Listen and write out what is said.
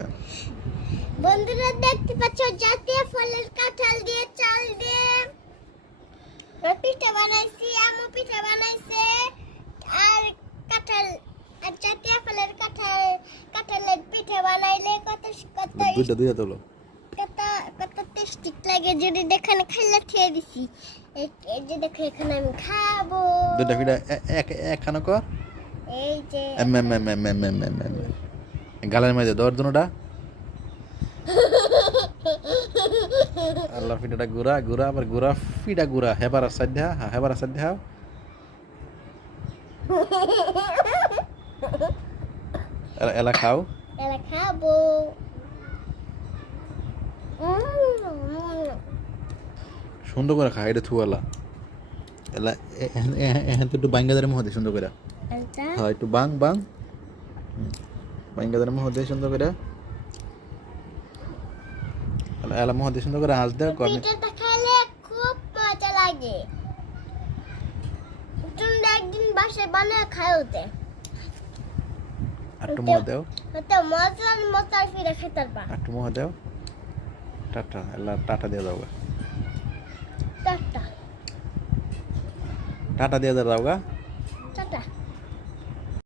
আচ্ছা বন্ধুরা দেখতে পাচ্ছ জাতীয় ফলের কাঁঠাল দিয়ে চাল দিয়ে পিঠা বানাইছি, আমু পিঠা বানাইছে। আর কাঁঠাল আর জাতীয় ফলের কাঁঠালের পিঠা বানাইলে কত কত দুইটা তোলো কত কত টেস্টি লাগে। যদি দেখেন খাইলে খেয়ে দিছি। এই যে দেখো এখানে আমি খাবো। দুইটা পিঠা একখানা কর এই যে গালের মধ্যে দর দুটা আল্লাহ পিঠাটা গুড়া গুড়া আবার গুড়া পিঠা গুড়া হেবার সাধ্যা হেবার সাধ্যা এলা খাও এলা খাবো। সুন্দর করে খা এটা থুয়ালা এলা এখন তো একটু বাঙ্গাদারের মধ্যে সুন্দর করে হ্যাঁ একটু বাং বাঙ্গাদারের মধ্যে সুন্দর করে এলা মধ্যে সুন্দর করে হাস দেও পিঠাটা খেলে খুব মজা লাগে। তুমি একদিন বাসায় বানিয়ে খাওতে একটু মোহ দেও তো মজার পিঠা খেতে পারবা। একটু মোহ দেও টাটা এলা টাটা দিয়ে দাও টাটা টাটা দিয়ে দাও গা টাটা।